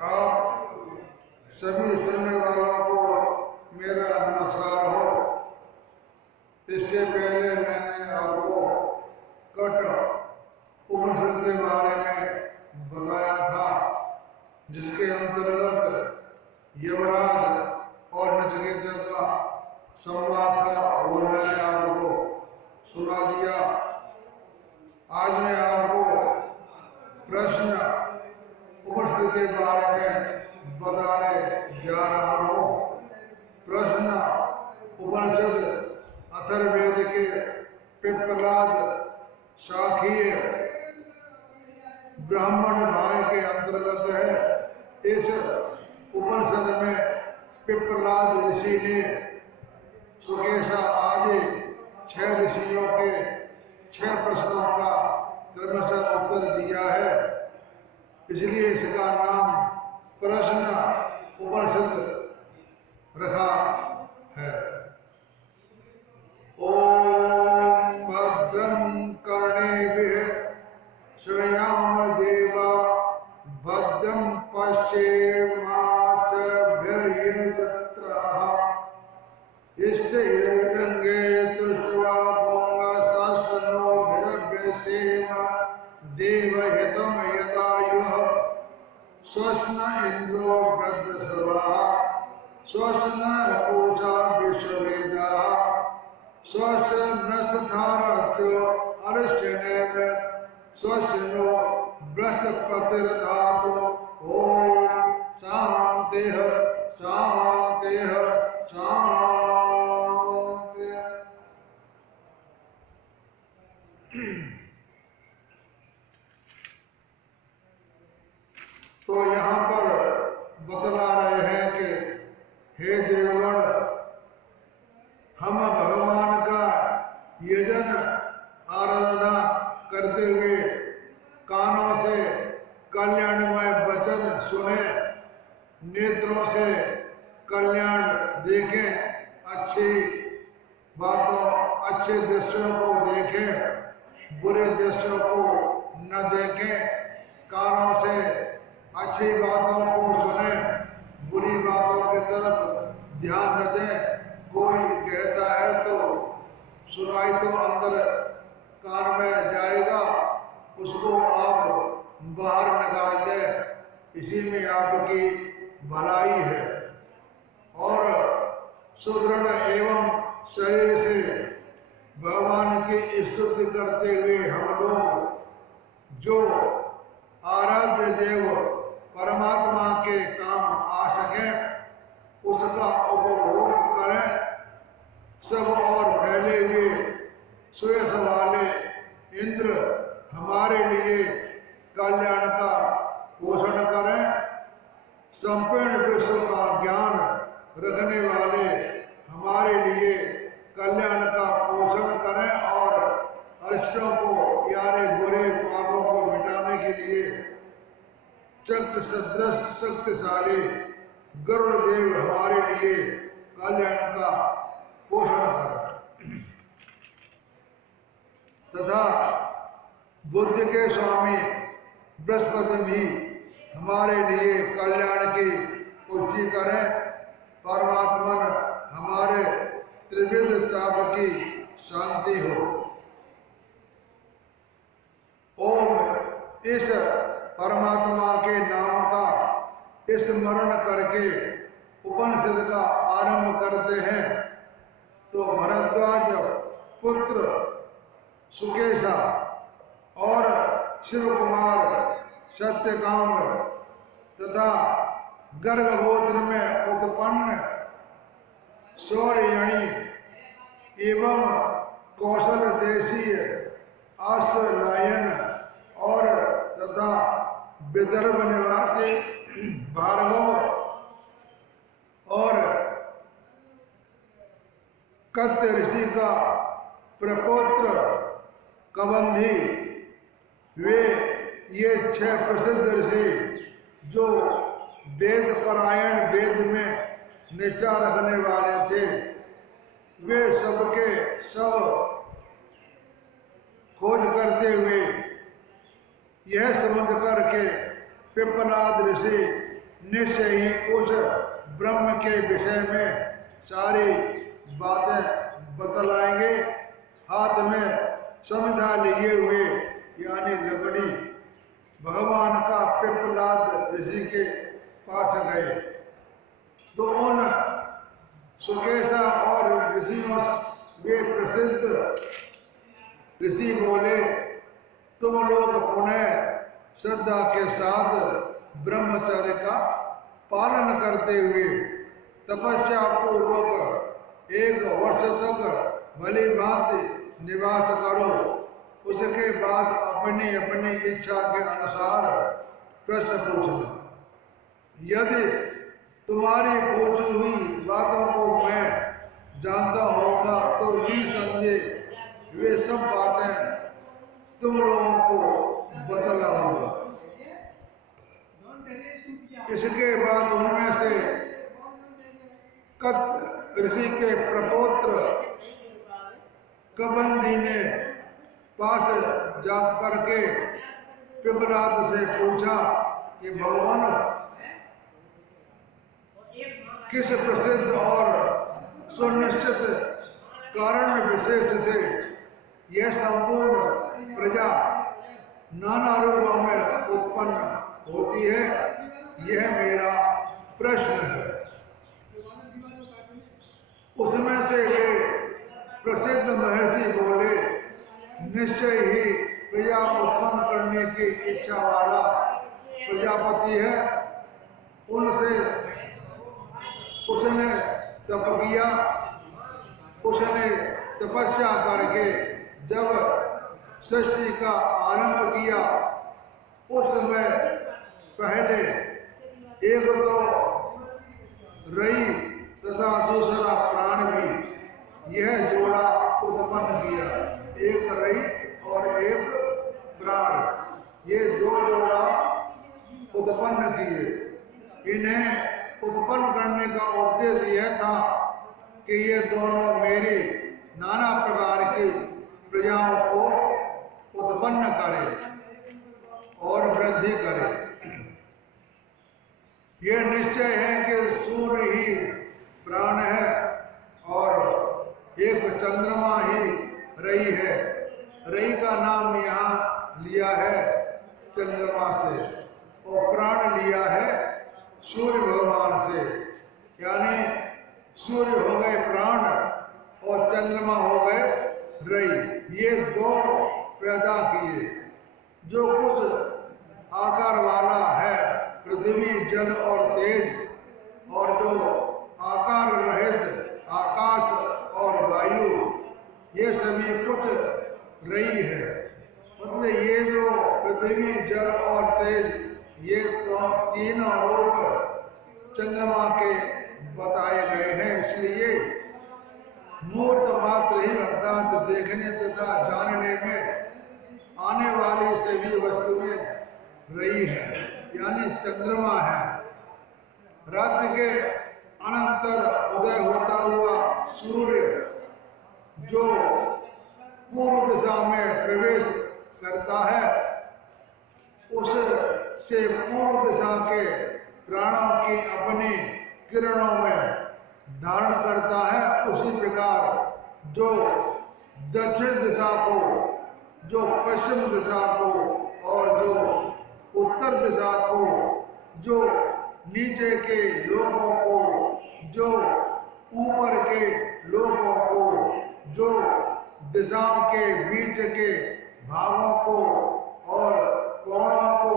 आप सभी सुनने वालों को मेरा नमस्कार हो। इससे पहले मैंने आपको कट उपनिषद के बारे में बताया था, जिसके अंतर्गत यमराज और नचिकेता का संवाद था, वो मैंने आपको सुना दिया। आज मैं आपको प्रश्न उपनिषद के बारे में बताने जा रहा हूँ। प्रश्न उपनिषद अथर्ववेद के पिप्पलाद शाखीय ब्राह्मण भाग के अंतर्गत है। इस उपनिषद में पिप्पलाद ऋषि ने सुकेशा आदि 6 ऋषियों के 6 प्रश्नों का क्रमशः उत्तर दिया है, इसलिए इसका नाम प्रश्न उपनिषद रखा है। ओम भद्रं कर्णेभिः शृणुयाम देवा भद्रं पश्येमाक्षभिर्यजत्राः स्थिरैरङ्गे दृष्ट्वा पुंगसहस्रनोभिरभ्यसेम देवहितं यदायुः स्वस्न इंद्रो वृद्धसर्वाः स्वस्न पूषा विश्ववेदाः स्वस्य नसधारत्यो अर्ष्णेन स्वस्नो बृहस्पतिर्दधातु। ओम शान्तिः शान्तिः शान्तिः। तो यहाँ पर बतला रहे हैं कि हे देवगण, हम भगवान का यजन आराधना करते हुए कानों से कल्याणमय वचन सुने, नेत्रों से कल्याण देखें, अच्छी बातों अच्छे दृश्यों को देखें, बुरे दृश्यों को न देखें, कानों से अच्छी बातों को सुने, बुरी बातों की तरफ ध्यान न दें। कोई कहता है तो सुनाई तो अंदर कान में जाएगा, उसको आप बाहर निकाल दें, इसी में आपकी भलाई है। और सुदृढ़ एवं शरीर से भगवान की स्तुति करते हुए हम लोग जो आराध्य देव परमात्मा के काम आ सके उसका उपभोग करें। सब और फैले हुए सुयश वाले इंद्र हमारे लिए कल्याण का पोषण करें। संपूर्ण विश्व का ज्ञान रखने वाले हमारे लिए कल्याण का पोषण करें और अरिष्टों को यानी बुरे पापों को मिटाने के लिए चक्र सदृश शक्तिशाली गरुड़ देव हमारे लिए कल्याण का पोषण करें। तथा बुद्ध के स्वामी बृहस्पति भी हमारे लिए कल्याण की पुष्टि करें। परमात्मन हमारे त्रिविध ताप की शांति हो। ओम इस परमात्मा के नाम का स्मरण करके उपनिषद का आरंभ करते हैं तो भरद्वाज पुत्र सुकेशा और शिव कुमार सत्यकाम तथा गर्ग गोत्र में उत्पन्न सौर्यणी एवं कौशल देशीय आश्वलायन और तथा विदर्भ निवासी भार्गव और कत्य ऋषि का प्रपौत्र कबंधी, वे ये 6 प्रसिद्ध ऋषि जो वेद परायण वेद में निष्ठा रखने वाले थे, वे सबके सब खोज करते हुए यह समझ कर के पिप्पलाद ऋषि निश्चय ही उस ब्रह्म के विषय में सारी बातें बतलाएंगे। हाथ में समिधा लिए हुए यानी लकड़ी भगवान का पिपलाद ऋषि के पास गए तो उन सुकेशा और ऋषियों वे प्रसिद्ध ऋषि बोले, तुम लोग पुनः श्रद्धा के साथ ब्रह्मचर्य का पालन करते हुए तपस्या पूर्वक 1 वर्ष तक भली भांति निवास करो। उसके बाद अपनी अपनी इच्छा के अनुसार प्रश्न पूछना। यदि तुम्हारी पूछी हुई बातों को मैं जानता होगा तो निसंदेह वे सब बातें तुम लोगों को बतलाऊंगा। इसके बाद उनमें से कत ऋषि के प्रपौत्र कबंधी ने पास जा करके पिपलाद से पूछा कि भगवान किस प्रसिद्ध और सुनिश्चित कारण विशेष से यह संपूर्ण प्रजा नाना रूपों में उत्पन्न होती है, यह मेरा प्रश्न है। उसमें से वे प्रसिद्ध महर्षि बोले, निश्चय ही प्रजा उत्पन्न करने की इच्छा वाला प्रजापति है। उसने तप किया, उसने तपस्या करके जब सृष्टि का आरंभ किया उस समय पहले एक तो रई तथा दूसरा प्राण भी यह जोड़ा उत्पन्न किया। एक रई और एक प्राण, ये 2 जोड़ा उत्पन्न किए। इन्हें उत्पन्न करने का उद्देश्य यह था कि ये दोनों मेरी नाना प्रकार की प्रजाओं को उत्पन्न करें और वृद्धि करें। यह निश्चय है कि सूर्य ही प्राण है और एक चंद्रमा ही रई है। रई का नाम यहाँ लिया है चंद्रमा से और प्राण लिया है सूर्य भगवान से, यानी सूर्य हो गए प्राण और चंद्रमा हो गए रई। ये 2 पैदा किए। जो कुछ आकार वाला है पृथ्वी, जल और तेज, और जो आकार रहित आकाश और वायु, ये सभी कुछ रई है। मतलब ये जो पृथ्वी, जल और तेज, ये तो तीनों रूप चंद्रमा के बताए गए हैं। इसलिए मूर्त मात्र ही अर्थात देखने तथा जानने में आने वाली सभी वस्तुएं रई है, यानी चंद्रमा है। रात्रि के अनंतर उदय होता हुआ सूर्य जो पूर्व दिशा में प्रवेश करता है, उससे पूर्व दिशा के प्राणों की अपनी किरणों में धारण करता है। उसी प्रकार जो दक्षिण दिशा को, जो पश्चिम दिशा को और जो उत्तर दिशा को, जो नीचे के लोगों को, जो ऊपर के लोगों को, जो दिशाओं के बीच के भागों को और कोणों को,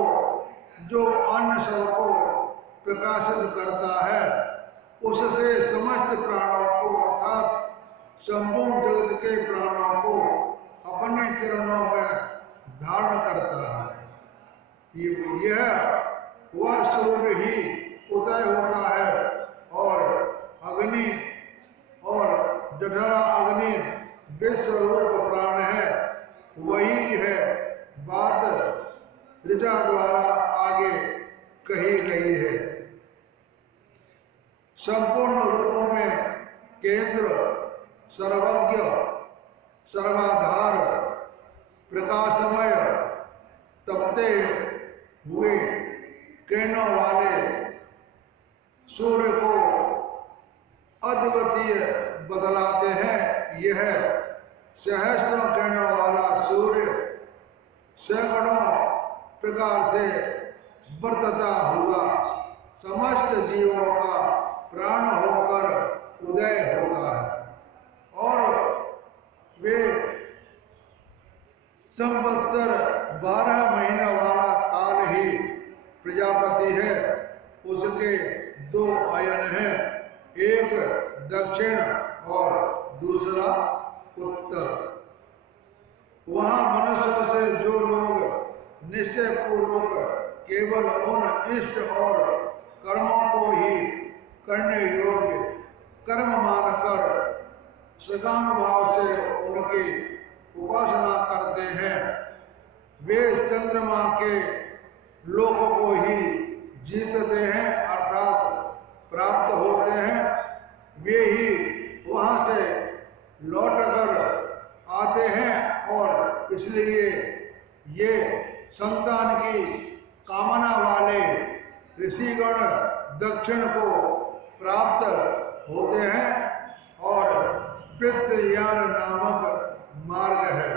जो अन्य सबको प्रकाशित करता है, उससे समस्त प्राणों को अर्थात संपूर्ण जगत के प्राणों को अपने किरणों में धारण करता है। यह वह सूर्य ही उदय होता है और अग्नि और जठरा अग्नि विश्व रूप प्राण है। वही है बात ऋचा द्वारा आगे कही गई है। संपूर्ण रूपों में केंद्र, सर्वज्ञ, सर्वाधार, प्रकाशमय, तपते हुए किरणों वाले सूर्य को अद्वितीय बदलाते हैं। यह सहस्रों किरणों वाला सूर्य सैकड़ों प्रकार से बरतता हुआ समस्त जीवों का प्राण होकर उदय होता है और वे संवत्सर 12 महीने वाला काल ही प्रजापति है। उसके 2 आयन हैं, एक दक्षिण और दूसरा उत्तर। वहां मनुष्यों से जो लोग निश्चय पूर्वक केवल उन इष्ट और कर्मों को ही करने योग्य कर्म मानकर सकाम भाव से उनकी उपासना करते हैं, वे चंद्रमा के लोक को ही जीतते हैं अर्थात प्राप्त होते हैं। वे ही वहां से लौटकर आते हैं और इसलिए ये संतान की कामना वाले ऋषिगण दक्षिण को प्राप्त होते हैं और पितृयान नामक मार्ग है।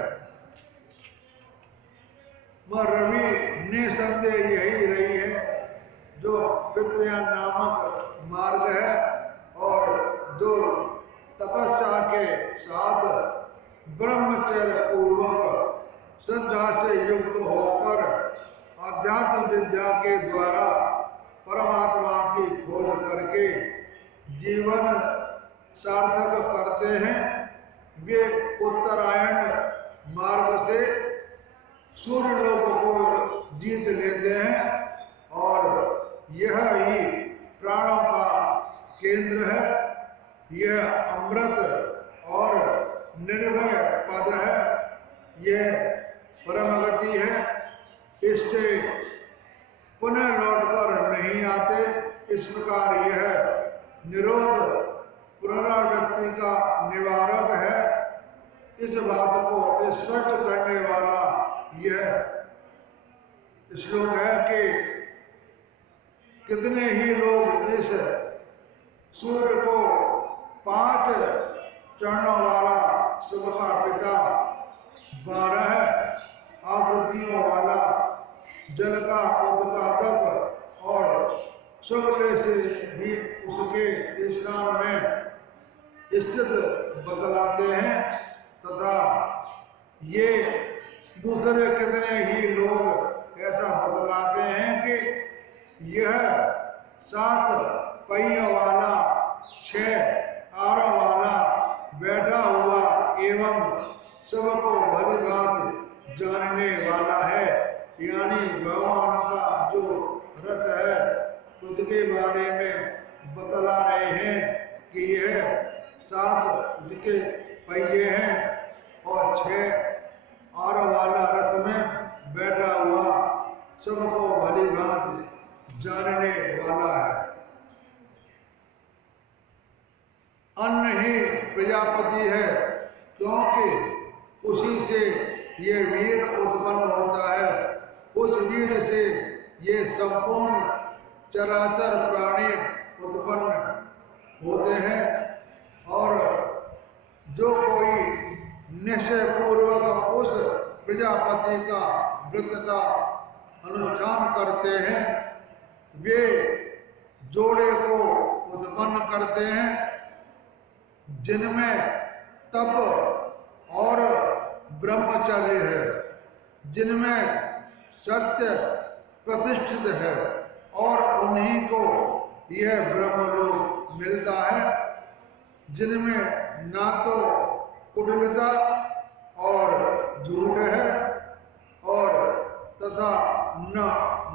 रवि निसंदेह यही रही है जो पितृयान नामक मार्ग है और जो तपस्या के साथ ब्रह्मचर्य पूर्वक श्रद्धा से युक्त होकर आध्यात्म विद्या के द्वारा परमात्मा की खोज करके जीवन सार्थक करते हैं, वे उत्तरायण मार्ग से सूर्य लोक को जीत लेते हैं और यह ही प्राणों का केंद्र है। यह अमृत और निर्भय पद है, यह परम गति है। इससे पुनः लौटकर नहीं आते। इस प्रकार यह निरोध पुनरावृत्ति का निवारक है। इस बात को स्पष्ट करने वाला यह श्लोक है कि कितने ही लोग इस सूर्य को 5 चरणों वाला सबका पिता, 12 आकृतियों वाला जल का उत्पादक और शुक्ल से भी उसके स्थान में स्थित बतलाते हैं तथा ये दूसरे कितने ही लोग ऐसा बतलाते हैं कि यह 7 पहियों वाला 6 आरों वाला बैठा हुआ एवं सबको भली भांति जानने वाला है, यानी भगवान का जो रथ है उसके बारे में बतला रहे हैं कि यह 7 इसके पहिए हैं और 6 आरों वाला रथ में बैठा हुआ सबको भली भांति जानने वाला है। अन्न ही प्रजापति है, क्योंकि उसी से ये वीर उत्पन्न होता है। उस वीर से ये संपूर्ण चराचर प्राणी उत्पन्न होते हैं और जो कोई निश्चय पूर्वक उस प्रजापति का व्रत का अनुष्ठान करते हैं, वे जोड़े को उत्पन्न करते हैं जिनमें तप और ब्रह्मचर्य है, जिनमें सत्य प्रतिष्ठित है और उन्हीं को यह ब्रह्मलोक मिलता है, जिनमें ना तो कुटिलता और झूठ है और तथा न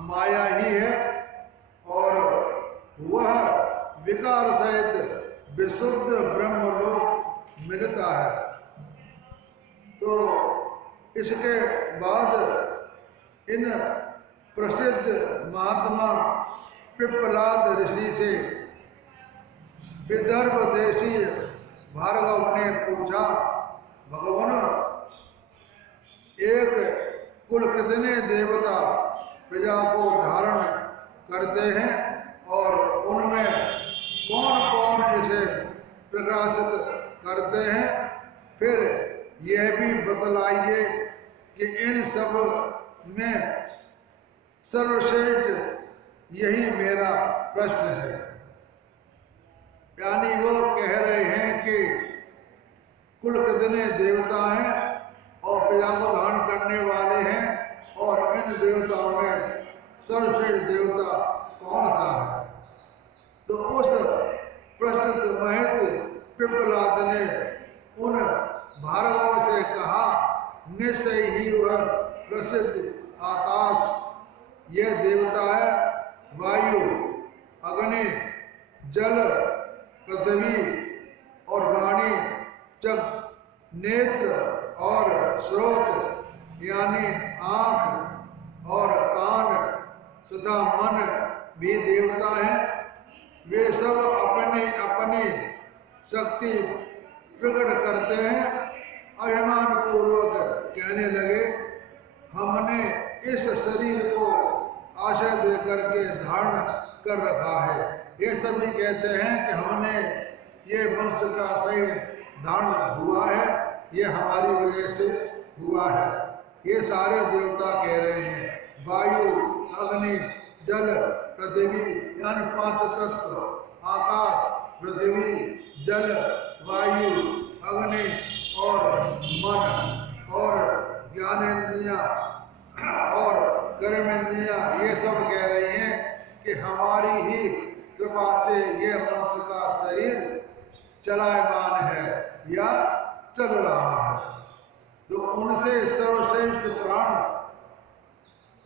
माया ही है और वह विकार सहित विशुद्ध ब्रह्मलोक मिलता है। तो इसके बाद इन प्रसिद्ध महात्मा पिप्पलाद ऋषि से विदर्भ देशी भार्गव ने पूछा, भगवान एक कुल कितने देवता प्रजा को धारण करते हैं और उनमें कौन कौन इसे प्रकाशित करते हैं? फिर यह भी बतलाइए कि इन सब में सर्वश्रेष्ठ यही मेरा प्रश्न है। यानी वो कह रहे हैं कि कुल कितने देवता हैं और प्रजा को धारण करने वाले हैं, और इन देवताओं में सर्वश्रेष्ठ देवता कौन सा है? तो उस प्रश्न महर्षि पिप्पलाद ने उन भार्गव से कहा, निश्चय ही वह प्रसिद्ध आकाश यह देवता है, वायु, अग्नि, जल, पृथ्वी और वाणी, नेत्र और श्रोत यानी आंख और कान तथा मन भी देवता हैं। वे सब अपनी अपनी शक्ति प्रकट करते हैं। अभिमान पूर्वक कहने लगे, हमने इस शरीर को आशय देकर के धारण कर रखा है। ये सभी कहते हैं कि हमने ये मनुष्य का शरीर धारण हुआ है, ये हमारी वजह से हुआ है। ये सारे देवता कह रहे हैं। वायु, अग्नि, जल, पृथ्वी यानी पांच तत्व, आकाश, पृथ्वी, जल, वायु, अग्नि और मन और ज्ञानेंद्रियां और कर्मेंद्रियां, ये सब कह रही हैं कि हमारी ही कृपा से ये मनुष्य का शरीर चलायमान है या चल रहा है। तो उनसे सर्वश्रेष्ठ प्राण,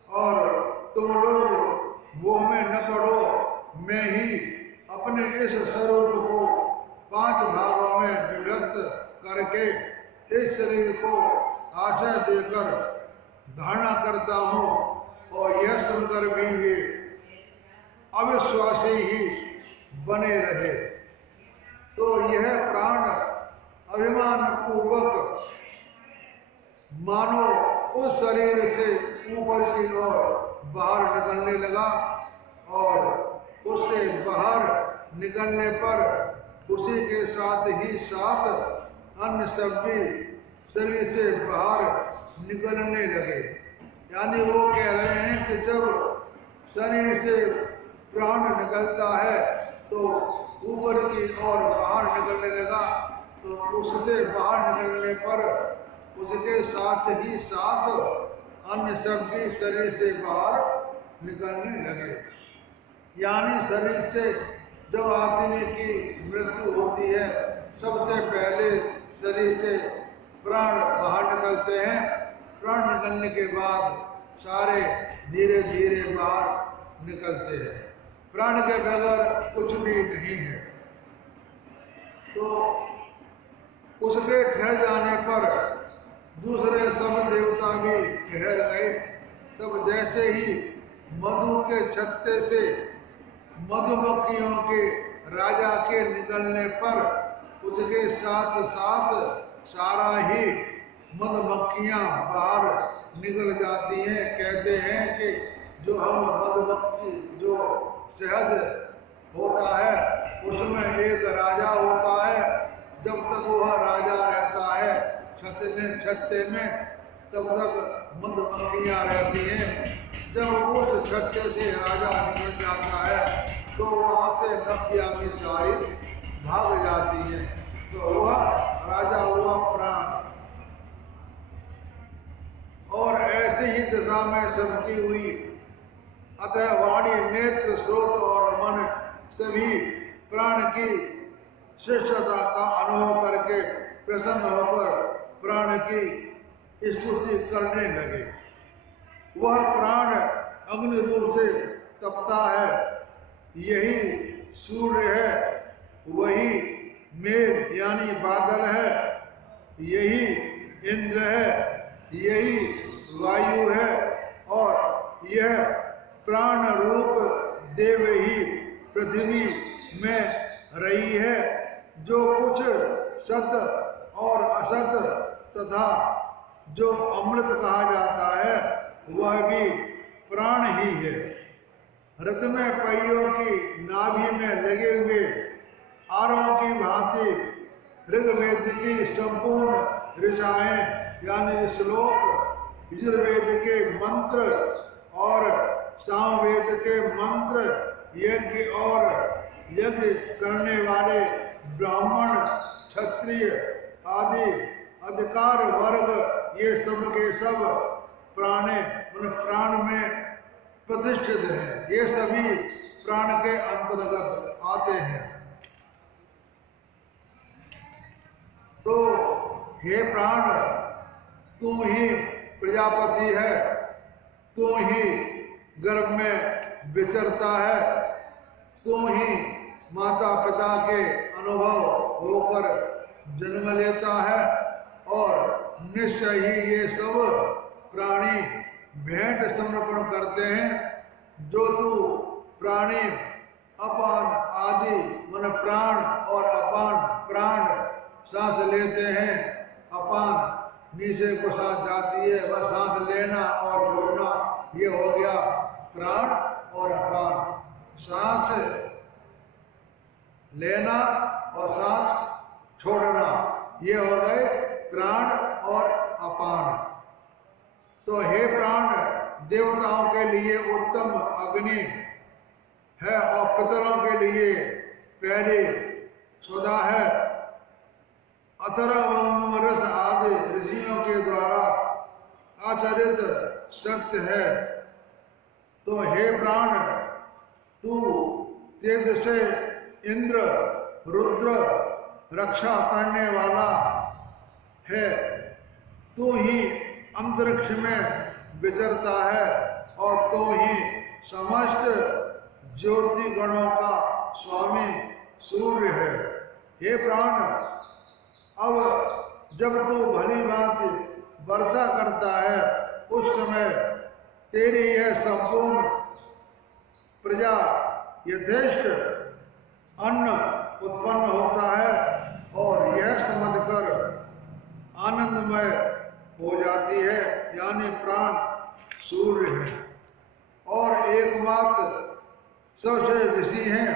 और तुम लोग मोह में न पड़ो, मैं ही अपने इस स्वरूप को 5 भागों में विभक्त करके इस शरीर को आशय देकर धारणा करता हूँ। और यह सुनकर भी वे अविश्वासी ही बने रहे। तो यह प्राण अभिमान पूर्वक मानो उस शरीर से ऊपर की ओर बाहर निकलने लगा, और उससे बाहर निकलने पर उसी के साथ ही साथ अन्य सब भी शरीर से बाहर निकलने लगे। यानी वो कह रहे हैं कि जब शरीर से प्राण निकलता है तो ऊपर की ओर बाहर निकलने लगा, तो उससे बाहर निकलने पर उसके साथ ही साथ अन्य सब भी शरीर से बाहर निकलने लगे। यानी शरीर से जब आदमी की मृत्यु होती है, सबसे पहले शरीर से प्राण बाहर निकलते हैं। प्राण निकलने के बाद सारे धीरे धीरे बाहर निकलते हैं। प्राण के बगैर कुछ भी नहीं है। तो उसके ठहर जाने पर दूसरे सब देवता भी ठहर गए। तब जैसे ही मधु के छत्ते से मधुमक्खियों के राजा के निकलने पर उसके साथ साथ सारा ही मधुमक्खियां बाहर निकल जाती हैं। कहते हैं कि जो हम मधुमक्खी जो शहद होता है उसमें एक राजा होता है। जब तक वह राजा रहता है छत्ते में, तब तक मधुमक्खियां रहती हैं। जब उस छत्ते से राजा निकल जाता है तो वहाँ से मक्खियां भी सारी भाग जाती हैं। तो वह राजा हुआ प्राण। और ऐसे ही दशा में सबकी हुई। अतः वाणी, नेत्र, श्रोत और मन सभी प्राण की श्रेष्ठता का अनुभव करके प्रसन्न होकर प्राण की स्तुति करने लगे। वह प्राण अग्नि रूप से तपता है, यही सूर्य है, वही मेघ यानी बादल है, यही इंद्र है, यही वायु है, और यह प्राण रूप देव ही पृथ्वी में रही है। जो कुछ सत और असत तथा जो अमृत कहा जाता है वह भी प्राण ही है। रथ में पहियों की नाभि में लगे हुए आरों की भांति ऋग्वेद की संपूर्ण ऋचाएं यानी श्लोक, यजुर्वेद के मंत्र और सामवेद के मंत्र, यज्ञ और यज्ञ करने वाले ब्राह्मण, क्षत्रिय आदि अधिकार वर्ग, ये सब के सब प्राणे उन प्राण में प्रतिष्ठित है। ये सभी प्राण के अंतर्गत आते हैं। तो हे प्राण, तू ही प्रजापति है, तू ही गर्भ में विचरता है, तू ही माता पिता के अनुभव होकर जन्म लेता है और निश्चय ही ये सब प्राणी भेंट समर्पण करते हैं। जो तू प्राणी अपान आदि मन प्राण और अपान प्राण सांस लेते हैं। अपान नीचे को सांस जाती है, वह सांस लेना और छोड़ना, ये हो गया प्राण और अपान। सांस लेना और सांस छोड़ना, ये हो गए प्राण और अपान। तो हे प्राण, देवताओं के लिए उत्तम अग्नि है और पितरों के लिए पहली सुधा है। अथर्ववेद रस आदि ऋषियों के द्वारा आचरित सत्य है। तो हे प्राण, तू तेज से इंद्र रुद्र रक्षा करने वाला है। तू ही अंतरिक्ष में विचरता है और तू ही समस्त ज्योति गणों का स्वामी सूर्य है। हे प्राण, अब जब तू भली भांति वर्षा करता है, उस समय तेरी यह संपूर्ण प्रजा यथेष्ट अन्न उत्पन्न होता है और यह समझकर आनंदमय हो जाती है, यानी प्राण सूर्य है। और एकमात्र सबसे ऋषि हैं।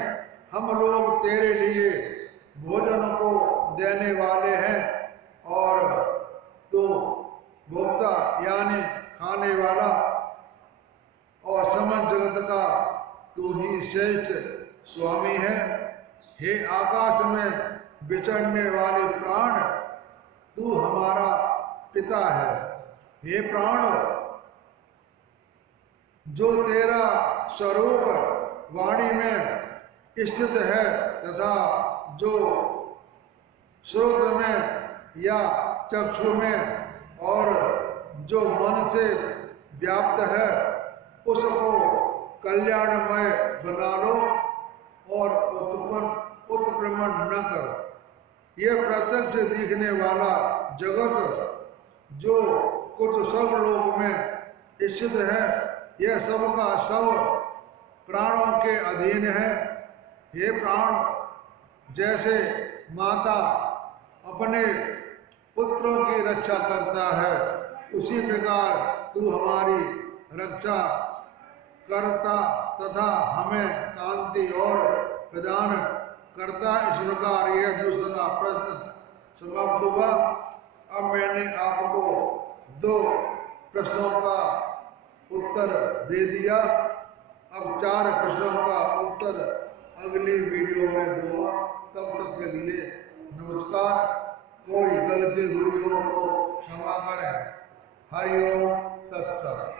हम लोग तेरे लिए भोजन को देने वाले हैं और तो भोक्ता यानी खाने वाला और समस्त जगत का तू ही श्रेष्ठ स्वामी है। हे आकाश में विचरने वाले प्राण, तू हमारा पिता है। हे प्राण, जो तेरा स्वरूप वाणी में स्थित है तथा जो श्रोत्र में या चक्षु में और जो मन से व्याप्त है, उसको कल्याणमय बना लो और उत्क्रमण न कर। यह प्रत्यक्ष दिखने वाला जगत जो कुछ सब लोक में स्थित है, यह सब का सब प्राणों के अधीन है। हे प्राण, जैसे माता अपने पुत्रों की रक्षा करता है, उसी प्रकार तू हमारी रक्षा करता तथा हमें शांति और प्रदान करता। इस प्रकार यह दूसरा प्रश्न समाप्त हुआ। अब मैंने आपको 2 प्रश्नों का उत्तर दे दिया। अब 4 प्रश्नों का उत्तर अगली वीडियो में दूंगा। तब तक के लिए नमस्कार। कोई गलती हुई हो तो क्षमा करें। हरि ओम तत्सत।